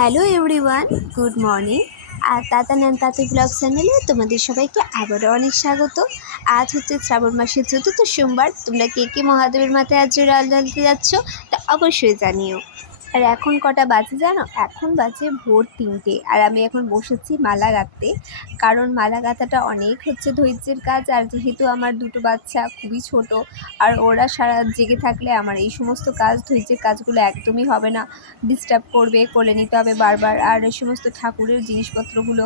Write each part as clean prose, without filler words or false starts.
Hello everyone, good morning. আর Tatan and তাঁতি blog চ্যানেলে তোমাদের সবাইকে আবারও অনেক স্বাগত। আজ হচ্ছে শ্রাবণ মাসের চতুর্থ সোমবার। তোমরা কে কে মহাদেবের মাথায় আজ জল ঢালতে যাচ্ছ তা অবশ্যই জানিও। আর এখন কটা বাজে জানো? এখন বাজে ভোর 3টে। আর আমি এখন বসেছি মালা গাঁথতে, কারণ মালা গাঁথাটা অনেক হচ্ছে ধৈর্যের কাজ। আর যেহেতু আমার দুটো বাচ্চা খুবই ছোট, আর ওরা সারা জেগে থাকলে আমার এই সমস্ত কাজ, ধৈর্যের কাজগুলো একদমই হবে না। ডিস্টার্ব করবে, কোলে নিতে হবে বারবার। আর এই সমস্ত ঠাকুরের জিনিসপত্রগুলো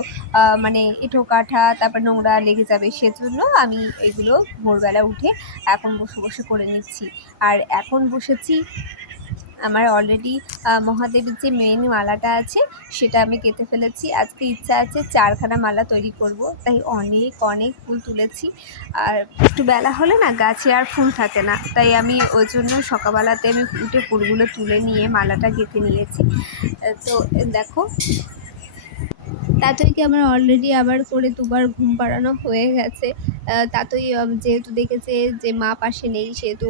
মানে এঁঠো কাঠা, তারপর নোংরা লেগে যাবে, সেজন্য আমি এগুলো ভোরবেলা উঠে এখন বসে বসে করে নিচ্ছি। আর এখন বসেছি আমার অলরেডি মহাদেবের যে মেন মালাটা আছে সেটা আমি কেটে ফেলেছি। আজকে ইচ্ছা আছে 4খানা মালা তৈরি করব, তাই অনেক অনেক ফুল তুলেছি। আর একটু বেলা হলে না গাছে আর ফুল থাকে না, তাই আমি ওই জন্য সকালবেলাতে আমি উঠে ফুলগুলো তুলে নিয়ে মালাটা গেঁথে নিয়েছি। তো দেখো, তাতইকে আমার অলরেডি আবার করে দুবার ঘুম পাড়ানো হয়ে গেছে। তাতই যেহেতু দেখেছে যে মা পাশে নেই, সেহেতু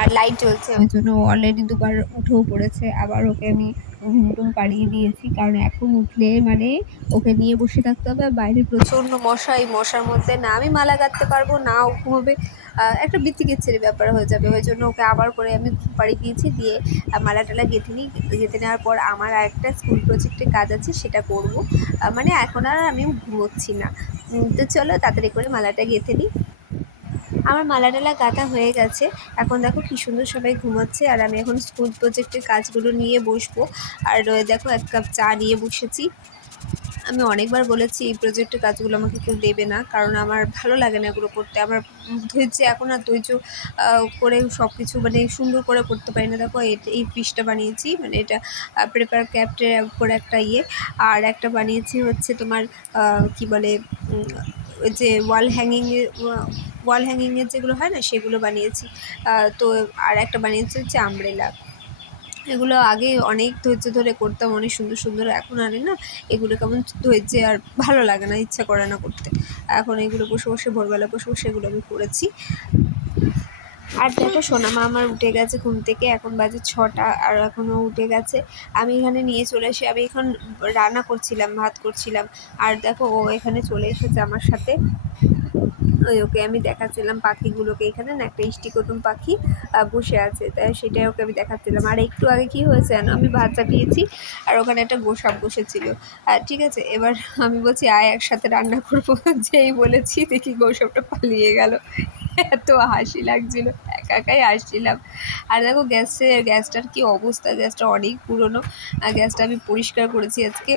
আর লাইট জ্বলছে, ওই জন্য অলরেডি দুবার উঠেও পড়েছে। আবার ওকে আমি ঘুম টুম পাড়িয়ে দিয়েছি, কারণ এখন উঠলে মানে ওকে নিয়ে বসে থাকতে হবে। আর বাইরে প্রচণ্ড মশা, এই মশার মধ্যে না আমি মালা গাঁথতে পারবো না ও ঘুমোবে, একটা বিচ্ছিরি ব্যাপার হয়ে যাবে। ওই জন্য ওকে আবার করে আমি ঘুম পাড়িয়ে দিয়েছি, দিয়ে মালা টালা গেঁথে নিই। গেঁথে নেওয়ার পর আমার আরেকটা স্কুল প্রজেক্টের কাজ আছে, সেটা করব। মানে এখন আর আমি ঘুমোচ্ছি না। তো চলো তাড়াতাড়ি করে মালাটা গেঁথে নিই। আমার মালা টালা গাঁথা হয়ে গেছে। এখন দেখো কী সুন্দর সবাই ঘুমোচ্ছে, আর আমি এখন স্কুল প্রজেক্টের কাজগুলো নিয়ে বসবো। আর দেখো 1 কাপ চা নিয়ে বসেছি। আমি অনেকবার বলেছি এই প্রজেক্টের কাজগুলো আমাকে কেউ দেবে না, কারণ আমার ভালো লাগে না এগুলো করতে। আমার ধৈর্য এখন আর ধৈর্য করে সব কিছু মানে সুন্দর করে করতে পারি না। দেখো এই পিসটা বানিয়েছি, মানে এটা পেপার ক্রাফটের উপর একটা ইয়ে। আর একটা বানিয়েছি হচ্ছে তোমার কি বলে, ওই যে ওয়াল হ্যাঙ্গিংয়ের যেগুলো হয় না, সেগুলো বানিয়েছি। তো আর একটা বানিয়েছি হচ্ছে আমব্রেলা। এগুলো আগে অনেক ধৈর্য ধরে করতাম, অনেক সুন্দর সুন্দর। এখন আর না এগুলো কেমন ধৈর্যে আর ভালো লাগে না, ইচ্ছা করে না করতে। এখন এগুলো বসে বসে ভোরবেলা বসে বসে এগুলো আমি করেছি। আর দেখো সোনামা আমার উঠে গেছে ঘুম থেকে, এখন বাজে 6টা আর এখনও উঠে গেছে। আমি এখানে নিয়ে চলে এসে আমি এখন রান্না করছিলাম, ভাত করছিলাম। আর দেখো ও এখানে চলে এসেছে আমার সাথে। ওকে আমি দেখাচ্ছিলাম পাখিগুলোকে। এখানে না একটা ইষ্টিকুটুম পাখি বসে আছে, তাই সেটাই ওকে আমি দেখাচ্ছিলাম। আর একটু আগে কি হয়েছে জানো, আমি ভাত চাপিয়েছি আর ওখানে একটা গোসাপ বসেছিল। ঠিক আছে, এবার আমি বলছি আয় একসাথে রান্না করবো, যেই বলেছি দেখি গোসাপটা পালিয়ে গেল। এত হাসি লাগছিল, একা একাই হাসছিলাম। আর দেখো গ্যাসটার কি অবস্থা, গ্যাসটা অনেক পুরনো। গ্যাসটা আমি পরিষ্কার করেছি আজকে,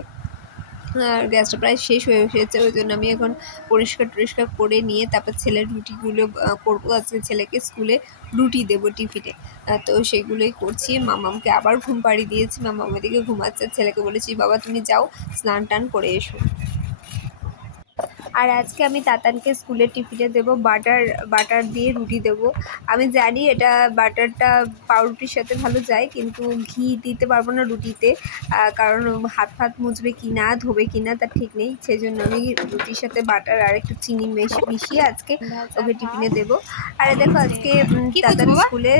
আর গ্যাসটা প্রায় শেষ হয়ে এসেছে। ওই জন্য আমি এখন পরিষ্কার করে নিয়ে তারপর ছেলের রুটিগুলো করবো। আজকে ছেলেকে স্কুলে রুটি দেবো টিফিনে, তো সেগুলোই করছি। মামামকে আবার ঘুম পাড়িয়ে দিয়েছি, মামাম ওদিকে ঘুমাচ্ছে। ছেলেকে বলেছি বাবা তুমি যাও স্নান টান করে এসো। আর আজকে আমি তাতানকে স্কুলে টিফিনে দেবো বাটার দিয়ে রুটি দেবো। আমি জানি এটা বাটারটা পাউরুটির সাথে ভালো যায়, কিন্তু ঘি দিতে পারবো না রুটিতে, কারণ হাত ফাত মুছবে কি না, ধোবে কি না তার ঠিক নেই। সেই জন্য আমি রুটির সাথে বাটার আর একটু চিনি মিশিয়ে আজকে ওকে টিফিনে দেবো। আর দেখো আজকে তাতান স্কুলে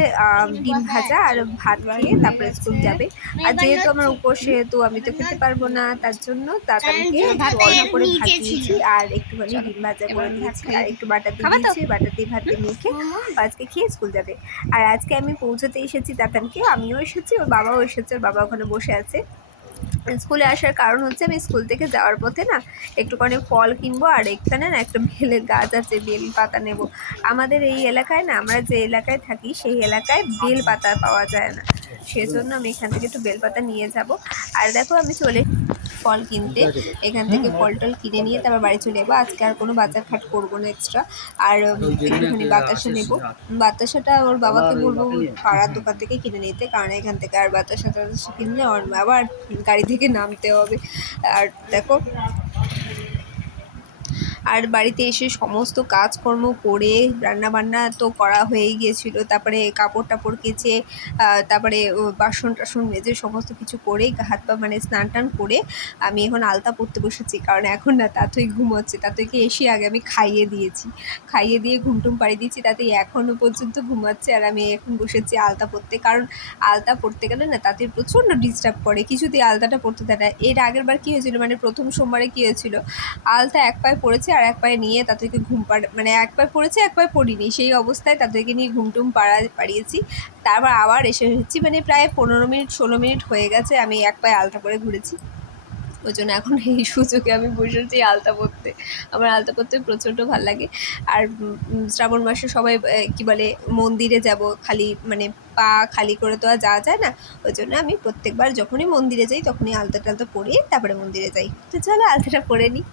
ডিম ভাজা আর ভাত খেয়ে তারপরে স্কুল যাবে। আর যেহেতু আমার উপোস, সেহেতু আমি তো খেতে পারবো না, তার জন্য তাতানকে একটু অল্প করে ভাত দিয়েছি আর একটুখানি ডিম ভাজা করে দিয়েছি আর একটু বাটার দিয়ে দিয়েছি। বাটার দিয়ে ভাত দিয়ে মেখে আজকে খেয়ে স্কুল যাবে। আর আজকে আমি পৌঁছাতে এসেছি তাতানকে, আমিও এসেছি, ওর বাবাও এসেছে। ওর বাবা ওখানে বসে আছে। স্কুলে আসার কারণ হচ্ছে আমি স্কুল থেকে যাওয়ার পথে না একটুখানি ফল কিনবো, আর এখানে না একটা বেলের গাছ আছে, বেল পাতা নেব। আমাদের এই এলাকায় না, আমরা যে এলাকায় থাকি সেই এলাকায় বেল পাতা পাওয়া যায় না, সেজন্য আমি এখান থেকে একটু বেলপাতা নিয়ে যাব। আর দেখো আমি চলে ফল কিনতে, এখান থেকে ফল টল কিনে নিয়ে তারপর বাড়ি চলে যাবো। আজকে আর কোনো বাজার ঘাট করবো না এক্সট্রা। আর একটুখানি বাতাসা নেবো। বাতাসাটা ওর বাবাকে বলবো পাড়ার দোকান থেকে কিনে নিতে, কারণ এখান থেকে আর বাতাসা কিনলে আবার গাড়ি থেকে নামতে হবে। আর দেখো আর বাড়িতে এসে সমস্ত কাজকর্ম করে রান্নাবান্না তো করা হয়েই গিয়েছিল, তারপরে কাপড় টাপড় কেচে তারপরে বাসন টাসন মেজে সমস্ত কিছু করে হাত পা মানে স্নান টান করে আমি এখন আলতা পরতে বসেছি। কারণ এখন না তাতই ঘুমোচ্ছে, তাতইকে এসে আগে আমি খাইয়ে দিয়েছি, খাইয়ে দিয়ে ঘুমটুম পাড়িয়ে দিয়েছি, তাতেই এখনও পর্যন্ত ঘুমাচ্ছে। আর আমি এখন বসেছি আলতা পরতে, কারণ আলতা পরতে গেলে না তাতে প্রচণ্ড ডিস্টার্ব করে, কিছুতেই আলতাটা পরতে দেয় না। এর আগের বার কী হয়েছিল, মানে প্রথম সোমবারে কী হয়েছিল, আলতা এক পায়ে পড়েছে আর এক পায়ে নিয়ে তাদেরকে মানে এক পায়ে পড়েছে এক পায়ে পড়িনি, সেই অবস্থায় তাদেরকে নিয়ে ঘুমটুম পাড়িয়েছি। তারপর আবার এসে হচ্ছি, মানে প্রায় 15 মিনিট 16 মিনিট হয়ে গেছে আমি এক পায়ে আলতা পরে ঘুরেছি। ওই জন্য এখন এই সুযোগে আমি বসেছি আলতা পরতে। আমার আলতা পরতে প্রচণ্ড ভালো লাগে। আর শ্রাবণ মাসে সবাই কী বলে মন্দিরে যাব, খালি মানে পা খালি করে তো আর যাওয়া যায় না। ওই জন্য আমি প্রত্যেকবার যখনই মন্দিরে যাই তখনই আলতা টালতা পরে তারপরে মন্দিরে যাই। তো চলো আলতাটা পরে নিই।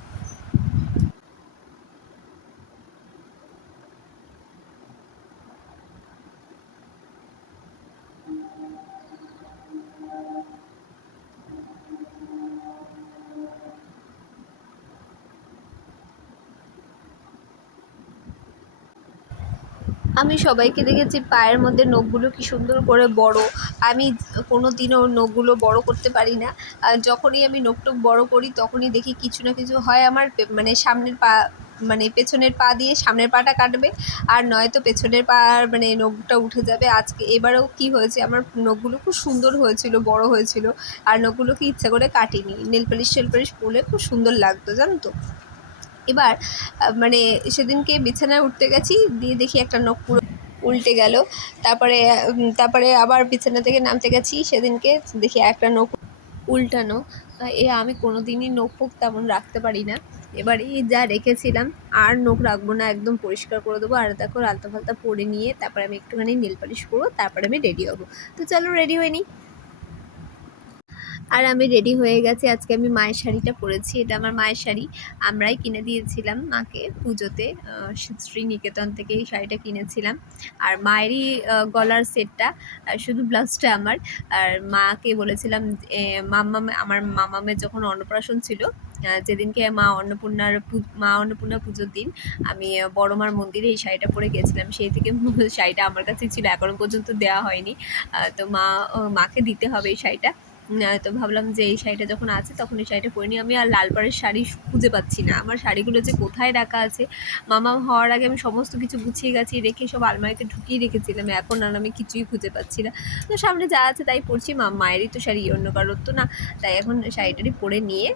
আমি সবাইকে দেখেছি পায়ের মধ্যে নখগুলো কী সুন্দর করে বড়। আমি কোনো দিনও নখগুলো বড় করতে পারি না। যখনই আমি নখ টখ বড় করি তখনই দেখি কিছু না কিছু হয় আমার মানে সামনের পা, মানে পেছনের পা দিয়ে সামনের পাটা কাটবে, আর নয়তো পেছনের পা মানে নখটা উঠে যাবে। এবারেও কী হয়েছে, আমার নখগুলো খুব সুন্দর হয়েছিল, বড় হয়েছিল, আর নখগুলোকে ইচ্ছা করে কাটিনি। নেল পালিশ টেল পালিশ পরলে খুব সুন্দর লাগতো, জানো তো। এবার মানে সেদিনকে বিছানায় উঠতে গেছি, দিয়ে দেখি একটা নখ পুরো উল্টে গেল। তারপরে আবার বিছানা থেকে নামতে গেছি, সেদিনকে দেখি একটা নখ উল্টানো। আমি কোনো দিনই নখ ফোক তেমন রাখতে পারি না। এবার এই যা রেখেছিলাম আর নখ রাখবো না, একদম পরিষ্কার করে দেবো। আর দেখো আলতা ফালতা পরে নিয়ে তারপরে আমি একটুখানি নেল পালিশ করবো, তারপরে আমি রেডি হবো। তো চলো রেডি হয়ে নিই। আর আমি রেডি হয়ে গেছি। আজকে আমি মায়ের শাড়িটা পরেছি, এটা আমার মায়ের শাড়ি, আমরাই কিনে দিয়েছিলাম মাকে পুজোতে, শ্রীনিকেতন থেকে এই শাড়িটা কিনেছিলাম। আর মায়েরই গলার সেটটা, শুধু ব্লাউজটা আমার। আর মাকে বলেছিলাম আমার মামামের যখন অন্নপ্রাশন ছিল, যেদিনকে মা অন্নপূর্ণা পুজোর দিন আমি বড় মার মন্দিরে এই শাড়িটা পরে গেছিলাম, সেই থেকে শাড়িটা আমার কাছেই ছিল, এখনও পর্যন্ত দেওয়া হয়নি। তো মাকে দিতে হবে এই শাড়িটা। তো ভাবলাম যে এই শাড়িটা যখন আছে তখন এই শাড়িটা পরে নিই। আমি আর লাল পাড়ের শাড়ি খুঁজে পাচ্ছি না, আমার শাড়িগুলো যে কোথায় রাখা আছে। মামা হওয়ার আগে আমি সমস্ত কিছু গুছিয়ে গাছিয়ে রেখে সব আলমারিতে ঢুকিয়ে রেখেছিলাম, এখন আর আমি কিছুই খুঁজে পাচ্ছি না। তো সামনে যা আছে তাই পরছি, মায়েরই তো শাড়ি, অন্য কারোর তো না। তাই এখন শাড়িটারি পরে নিয়ে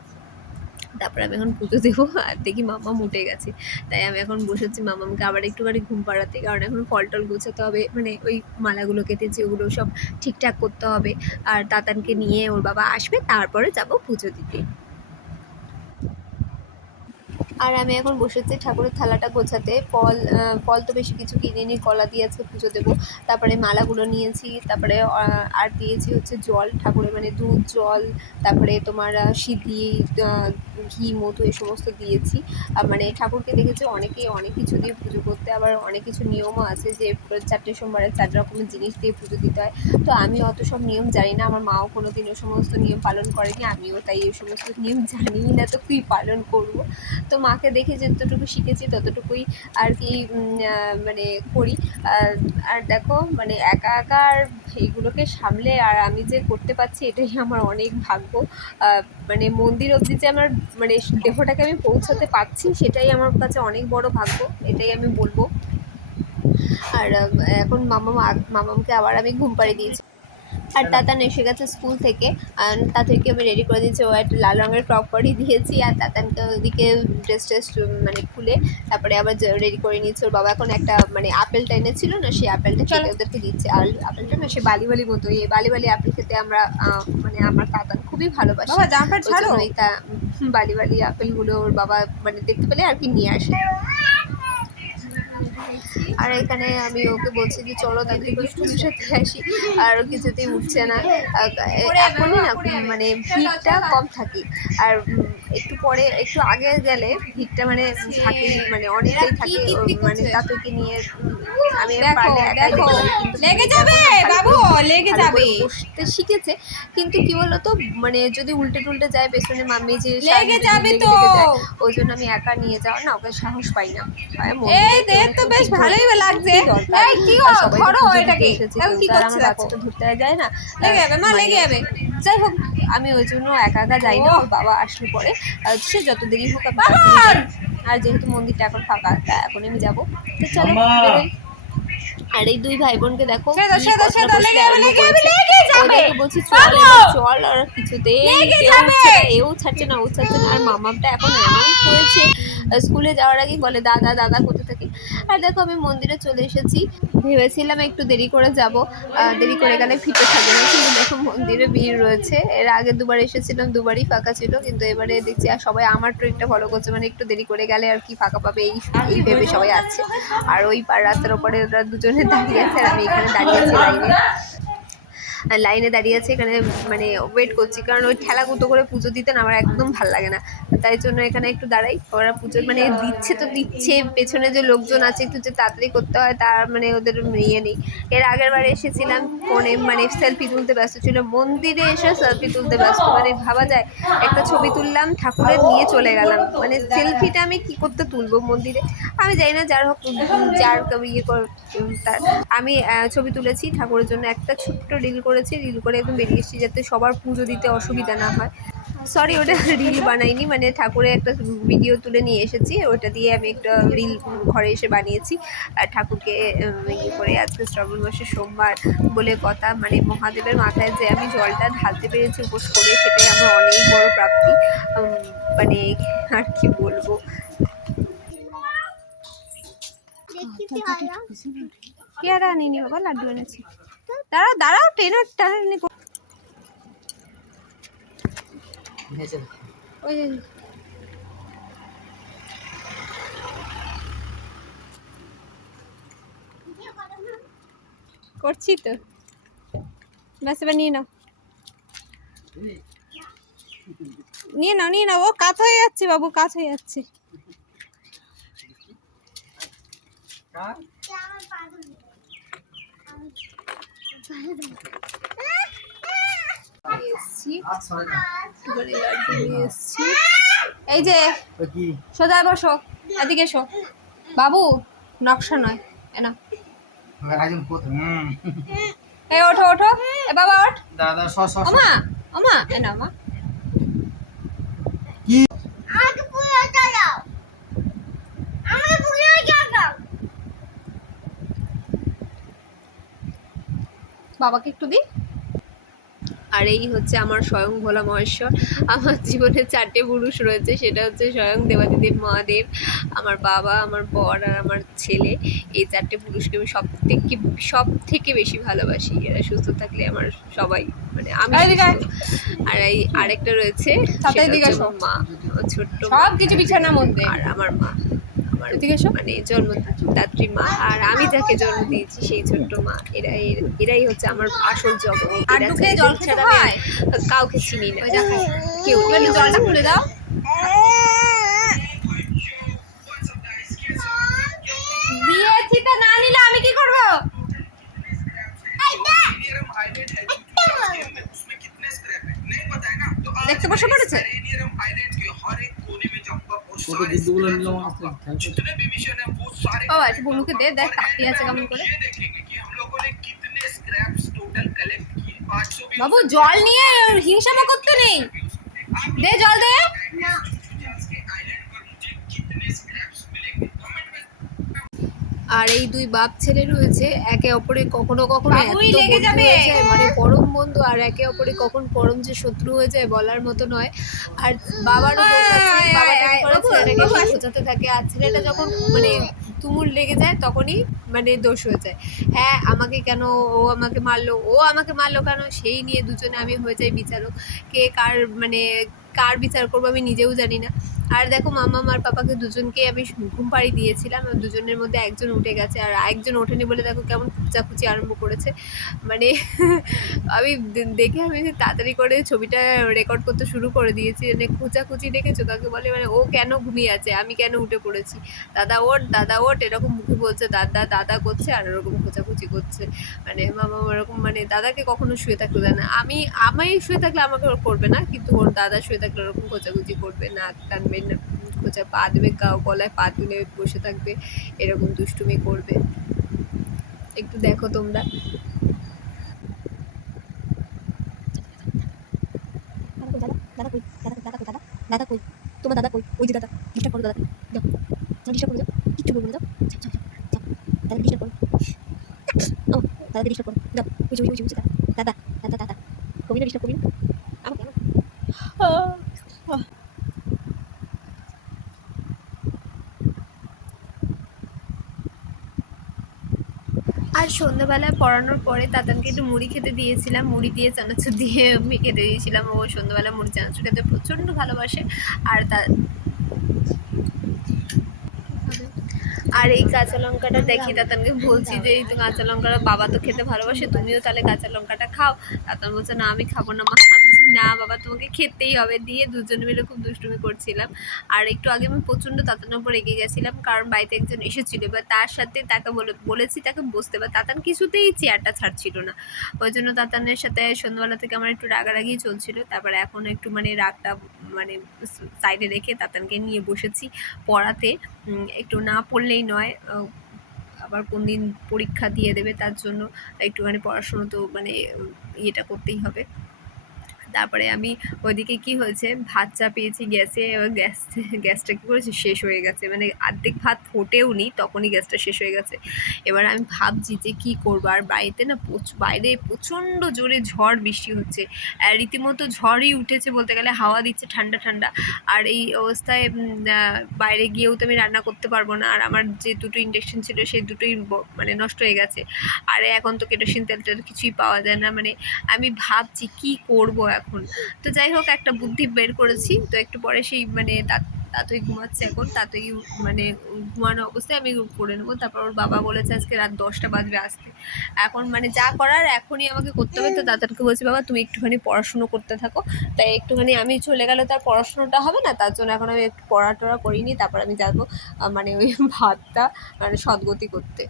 তারপরে আমি এখন পুজো দেবো। আর দেখি মাম্মাম উঠে গেছে, তাই আমি এখন বসেছি মাম্মামকে আবার একটুখানি ঘুম পাড়াতে, কারণ এখন ফল টল গোছাতে হবে, মানে ওই মালাগুলো কেটেছি ওগুলো সব ঠিকঠাক করতে হবে। আর তাতানকে নিয়ে ওর বাবা আসবে, তারপরে যাব পুজো দিতে। আর আমি এখন বসেছি ঠাকুরের থালাটা গোছাতে। ফল তো বেশি কিছু কিনিনি, কলা দিয়ে আজকে পুজো দেবো। তারপরে মালাগুলো নিয়েছি, তারপরে আর দিয়েছি হচ্ছে জল ঠাকুরের, মানে দুধ জল, তারপরে তোমার সিদ্ধি, ঘি মধু এই সমস্ত দিয়েছি। মানে ঠাকুরকে দেখেছি অনেকেই অনেক কিছু দিয়ে পুজো করতে, আবার অনেক কিছু নিয়মও আছে যে 4টে সোমবারে 4 রকমের জিনিস দিয়ে পুজো দিতে হয়। তো আমি অত সব নিয়ম জানি না, আমার মাও কোনো দিন ও সমস্ত নিয়ম পালন করেনি, আমিও তাই এই সমস্ত নিয়ম জানিই না, তো কী পালন করবো। তো মাকে দেখে যতটুকু শিখেছি ততটুকুই আর কি মানে করি। আর দেখো মানে একা একা আর এইগুলোকে সামলে আর আমি যে করতে পারছি, এটাই আমার অনেক ভাগ্য। মানে মন্দির অবধি যে আমার মানে দেহটাকে আমি পৌঁছাতে পারছি, সেটাই আমার কাছে অনেক বড় ভাগ্য, এটাই আমি বলবো। আর এখন মামামকে আবার আমি ঘুম পাড়িয়ে দিয়েছি। আর তাতান এসে গেছে স্কুল থেকে, আর তাদেরকে আমি রেডি করে দিয়েছি। ও একটা লাল রঙের ফ্রক পরিয়ে দিয়েছি, আর তাতানকে ওদিকে ড্রেস ট্রেস মানে খুলে তারপরে আবার রেডি করে নিয়েছে। ওর বাবা এখন একটা মানে আপেলটা এনেছিল না, সেই আপেলটা কেটে ওদেরকে দিচ্ছে। আর আপেলটা না সে বালি বালি মতো, এই বালি বালি আপেল খেতে আমরা মানে আমার তাতান খুবই ভালোবাসে, ওই জন্যই তা বালি বালি আপেলগুলো ওর বাবা মানে দেখতে পেলে আর কি নিয়ে আসে। আর এখানে আমি ওকে বলছি যে চলো তাকে দুষ্টুমির সাথে আসি, আর কিছুতেই উঠছে না। এখনই না মানে ভিড়টা কম থাকে, আর একটু পরে একটু আগে গেলে ভিড়টা মানে থাকে, মানে অনেকটাই থাকে। মানে তাকে নিয়ে আমি পারলে একাই যেতে পারি, কিন্তু লেগে যাবে বাবু, লেগে যাবে, বসতে শিখেছে। কিন্তু কি বলতো, মানে যদি উল্টে টুল্টে যায় পেছনে মাম্মি যে লেগে যাবে তো, ওই জন্য আমি একা নিয়ে যাওয়া না, ওকে সাহস পাই না। এই দেখ তো বেশ ভালোই লাগছে। এই কি ধরো এটাকে, এখন কি করছে দেখো, বাচ্চাটা ধরতে যায় না, লেগে যাবে মা, লেগে যাবে। যাই হোক আমি ওই জন্য একা একা যাই না, ওর বাবা আসলে পরে সে যত দেরি হোক আমি তাড়াতাড়ি যাই। আর যেহেতু মন্দিরটা এখন ফাঁকা, তা এখন আমি যাবো, তো চলো বেরোই। আর এই দুই ভাই বোনকে দেখো বলছি চল চল, আর কিছুতেই এও ছাড়ছে না, ও ছাড়ছে না। আর মামাটা এখন এমন হয়েছে, স্কুলে যাওয়ার আগেই বলে দাদা দাদা কোথা থেকে। আর দেখো আমি মন্দিরে চলে এসেছি, ভেবেছিলাম একটু দেরি করে যাব, দেরি করে গেলে ভিড়ে থাকবে না, কিন্তু দেখো মন্দিরে ভিড় রয়েছে। এর আগে দুবার এসেছিলাম, দুবারই ফাঁকা ছিল, কিন্তু এবারে দেখছি আর সবাই আমার ট্রেনটা ফলো করছে, মানে একটু দেরি করে গেলে আর কি ফাঁকা পাবে এই ভেবে সবাই আছে। আর ওই পার রাস্তার ওপরে ওরা দুজনে দাঁড়িয়ে আছে, আর আমি এখানে দাঁড়িয়ে আছি লাইনে দাঁড়িয়ে আছে এখানে, মানে ওয়েট করছি, কারণ ওই ঠেলা গুতো করে পুজো দিতে না আমার একদম ভাল লাগে না, তাই জন্য এখানে একটু দাঁড়াই। ওরা পুজো মানে দিচ্ছে তো দিচ্ছে, পেছনে যে লোকজন আছে একটু যে তাড়াতাড়ি করতে হয় তার মানে ওদের ইয়ে নেই। এর আগের বার এসেছিলাম ফোনে মানে সেলফি তুলতে ব্যস্ত ছিল, মন্দিরে এসে সেলফি তুলতে ব্যস্ত, মানে ভাবা যায় একটা ছবি তুললাম ঠাকুরের নিয়ে চলে গেলাম, মানে সেলফিটা আমি কি করতে তুলবো মন্দিরে, আমি জানি না। যার হোক যার ইয়ে তার আমি ছবি তুলেছি ঠাকুরের জন্য, একটা ছোট্ট রিল করেছি, রিল করে একদম বেরিয়ে এসেছি যাতে সবার পুজো দিতে অসুবিধা না হয়। সরি ওটা রিল বানাইনি, মানে ঠাকুরের একটা ভিডিও তুলে নিয়ে এসেছি, ওটা দিয়ে আমি একটা রিল ঘরে এসে বানিয়েছি। আর ঠাকুরকে ইয়ে করে আজকে শ্রাবণ মাসের সোমবার বলে কথা, মানে মহাদেবের মাথায় যে আমি জলটা ঢালতে পেরেছি উপোস করে, সেটাই আমার অনেক বড় প্রাপ্তি। মানে আর কি বলবো, পেয়ারা আনিনি বাবা, লাড্ডু এনেছি। দাঁড়াও দাঁড়াও, ট্রেনের টানাটানি ওই করছি তো, ব্যাস এবার নিয়ে নাও নিয়ে নাও নিয়ে নাও, ও কাত হয়ে যাচ্ছে বাবু, কাত হয়ে যাচ্ছে। এই যে সোজা বসো, এদিকে এসো বাবু, নকশা নয় এনা, এই ওঠো ওঠো, এ বাবা ওঠ, দাদা ওমা ওমা এনা মা, বাবাকে একটু দি। আর এই হচ্ছে আমার স্বয়ং ভোলা মহেশ্বর। আমার জীবনে 4টে পুরুষ রয়েছে, সেটা হচ্ছে স্বয়ং দেবাদিদেব মহাদেব, আমার বাবা, আমার বর আর আমার ছেলে। এই 4টে পুরুষকে আমি সব থেকে বেশি ভালোবাসি। এরা সুস্থ থাকলে আমার সবাই, মানে আমি আর এই আরেকটা রয়েছে মা, ছোট্ট সব কিছু বিছানার মধ্যে, আর আমার মা মানে জন্মদাত্রী মা, আর আমি যাকে জন্ম দিয়েছি সেই ছোট্ট মা। এরাই হচ্ছে আমার আসল জগৎ। জল ছাড়া কাউকে চিনি না, কেউ। জলটা খুলে দাও, দিয়েছি তো, না নিলে আমি কি করবো? দেখতে বসে পড়েছে। বলুকে দে, দেখ তাকিয়ে আছে কেমন করে। বাবু জল নিয়ে হিংসামা করতে নেই, দে জল দে। আর এই দুই বাপ ছেলে রয়েছে, একে অপরে কখনো কখনো লেগে যাবে, মানে পরম বন্ধু, আর একে অপরে কখন পরম যে শত্রু হয়ে যায় বলার মতো নয়। আর বাবারও দোষ আছে, বাবাটা ছেলেটাকে বোঝাতে থাকে, আর ছেলেটা যখন মানে তুমুল লেগে যায় তখনই মানে দোষ হয়ে যায়। হ্যাঁ আমাকে কেন ও আমাকে মারলো কেন, সেই নিয়ে দুজনে আমি হয়ে যাই বিচারক। কে কার মানে কার বিচার করবো আমি নিজেও জানি না। আর দেখো মামা আর পাপাকে দুজনকে আমি ঘুম পাড়ি দিয়েছিলাম, দুজনের মধ্যে একজন উঠে গেছে আর একজন ওঠেনি বলে দেখো কেমন খুঁচাখুচি আরম্ভ করেছে। মানে আমি দেখে আমি তাড়াতাড়ি করে ছবিটা রেকর্ড করতে শুরু করে দিয়েছি। মানে খোঁচাখুচি দেখেছো কাকে বলে, মানে ও কেন ঘুমিয়ে আছে, আমি কেন উঠে পড়েছি, দাদা ওঠ এরকম মুখে বলছে, দাদা দাদা করছে আর এরকম খোঁচাখুচি করছে। মানে মামা ওরকম মানে দাদাকে কখনো শুয়ে থাকতে দেয় না, আমি শুয়ে থাকলে আমাকে ওর করবে না, কিন্তু ওর দাদা শুয়ে থাকলে ওরকম খোঁচাখুচি করবে, নাক টানবে, খোঁচা পা দেবে, গলায় পা তুলে বসে থাকবে, এরকম দুষ্টুমি করবে। একটু দেখো তোমরা। দাদা কই, তোমার দাদা কই, ওই যে দাদা, ডিস্টার্ব করো দাদাকে, যাও ডিস্টার্ব করো, যাও কিচ্ছু বলবো না, যাও দাদাকে ডিস্টার্ব করো, দাদাকে ডিস্টার্ব করো, যাও ওই যে দাদা দাদা দাদা কবি না, ডিস্টার্ব কবি না আমাকে না। আর সন্ধ্যাবেলায় পড়ানোর পরে তাতানকে একটু মুড়ি খেতে দিয়েছিলাম, মুড়ি দিয়ে চানাচুর দিয়ে আমি খেতে দিয়েছিলাম। ও সন্ধ্যাবেলা মুড়ি চানাচুর খেতে প্রচণ্ড ভালোবাসে। আর এই কাঁচা লঙ্কাটা দেখি তাতানকে বলছি যে এই তো কাঁচা লঙ্কাটা বাবা তো খেতে ভালোবাসে, তুমিও তাহলে কাঁচা লঙ্কাটা খাও। তাতান বলছে না আমি খাবো না মা। না বাবা তোমাকে খেতেই হবে, দিয়ে দুজন মিলে খুব দুষ্টুমি করছিলাম। আর একটু আগে আমি প্রচণ্ড তাতানের উপর রেগে গেছিলাম, কারণ বাড়িতে একজন এসেছিলো, এবার তার সাথে তাকে বলেছি তাকে বসতে, বা তাতান কিছুতেই চেয়ারটা ছাড়ছিল না। ওই জন্য তাতানের সাথে সন্ধ্যাবেলা থেকে আমার একটু রাগারাগি চলছিল। তারপরে এখন একটু মানে রাগটা মানে সাইডে রেখে তাতানকে নিয়ে বসেছি পড়াতে। একটু না পড়লেই নয়, আবার কোন দিন পরীক্ষা দিয়ে দেবে, তার জন্য একটুখানি পড়াশুনো তো মানে ইয়েটা করতেই হবে। তারপরে আমি ওইদিকে কি হয়েছে, ভাত চাপিয়েছি গ্যাসে, এবার গ্যাসটা কী করেছে শেষ হয়ে গেছে, মানে অর্ধেক ভাত ফোটেও নি তখনই গ্যাসটা শেষ হয়ে গেছে। এবার আমি ভাবছি যে কী করবো, আর বাড়িতে না বাইরে প্রচণ্ড জোরে ঝড় বৃষ্টি হচ্ছে, রীতিমতো ঝড়ই উঠেছে বলতে গেলে, হাওয়া দিচ্ছে ঠান্ডা ঠান্ডা। আর এই অবস্থায় বাইরে গিয়েও তো আমি রান্না করতে পারবো না, আর আমার যে দুটো ইন্ডাকশন ছিল সেই দুটোই মানে নষ্ট হয়ে গেছে। আর এখন তো কেরোসিন তেল কিছুই পাওয়া যায় না, মানে আমি ভাবছি কি করব এখন। তো যাই হোক একটা বুদ্ধি বের করেছি, তো একটু পরে সেই মানে তাতই ঘুমাচ্ছে এখন, তাতই মানে ঘুমানো অবস্থায় আমি করে নেবো। তারপর ওর বাবা বলেছে আজকে রাত 10টা বাজবে আসতে। এখন মানে যা করার এখনই আমাকে করতে হবে। তো দাদাকে বলছি বাবা তুমি একটুখানি পড়াশুনো করতে থাকো, তাই একটুখানি আমি চলে গেলে তার পড়াশুনোটা হবে না, তার জন্য এখন আমি একটু পড়া করিনি, তারপর আমি যাবো মানে ওই ভাতটা মানে সদ্গতি করতে।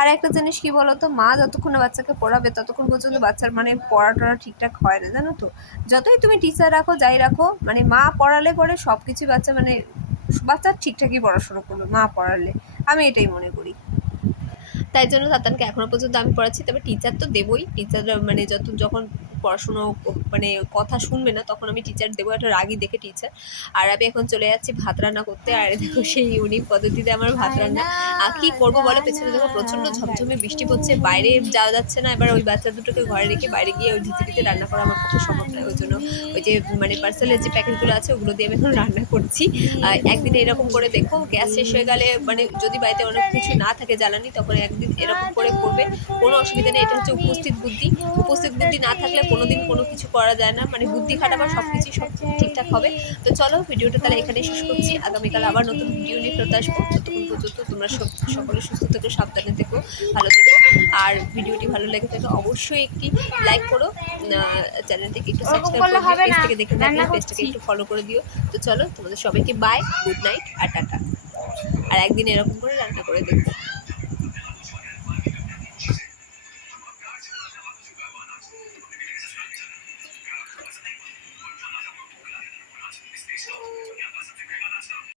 আর একটা জিনিস কি বলতো, মা যতক্ষণ না বাচ্চাকে পড়াবে ততক্ষণ পর্যন্ত বাচ্চার মানে পড়াটা ঠিকঠাক হয় না, জানো তো। যতই তুমি টিচার রাখো যাই রাখো, মানে মা পড়ালে পরে সব কিছু বাচ্চা ঠিকঠাকই পড়াশোনা করবে মা পড়ালে, আমি এটাই মনে করি। তাই জন্য তাতানকে এখনও পর্যন্ত আমি পড়াচ্ছি। তবে টিচার তো দেবোই, টিচাররা মানে যখন পড়াশুনো মানে কথা শুনবে না তখন আমি টিচার দেবো, একটা রাগি দেখে টিচার। আর আমি এখন চলে যাচ্ছি ভাত রান্না করতে। আর দেখো সেই ইউনিক পদ্ধতিতে আমার ভাত রান্না। কী করবো বলো, পেছনে দেখো প্রচণ্ড ঝমঝমে বৃষ্টি পড়ছে, বাইরে যাওয়া যাচ্ছে না। এবার ওই বাচ্চা দুটোকে ঘরে রেখে বাইরে গিয়ে ওই ঢিচিতে রান্না করা আমার পক্ষে সম্ভব নয়, ওই জন্য ওই যে মানে পার্সেলের যে প্যাকেটগুলো আছে ওগুলো দিয়ে আমি এখন রান্না করছি। একদিন এরকম করে দেখো গ্যাস শেষ হয়ে গেলে, মানে যদি বাড়িতে অনেক কিছু না থাকে জ্বালানি, তখন একদিন এরকম করে করবে, কোনো অসুবিধা নেই। এটা হচ্ছে উপস্থিত বুদ্ধি না থাকলে কোনোদিন কোনো কিছু করা যায় না, মানে বুদ্ধি খাটাবার সব কিছুই সব ঠিকঠাক হবে। তো চলো ভিডিওটা তাহলে এখানেই শেষ করছি, আগামীকাল আবার নতুন ভিডিও নিয়ে ফেরত আসবো। ততক্ষণ পর্যন্ত তোমরা সকলে সুস্থ থেকো, সাবধানে থেকো, ভালো থেকো। আর ভিডিওটি ভালো লেগে থাকে অবশ্যই একটি লাইক করো, চ্যানেলটিকে একটু সাবস্ক্রাইব করে দিও, পেজ থেকে দেখে থাকলে পেজটাকে একটু ফলো করে দিও। তো চলো তোমাদের সবাইকে বাই, গুড নাইট আর টাটা। আর একদিন এরকম করে রান্না করে দেখবো।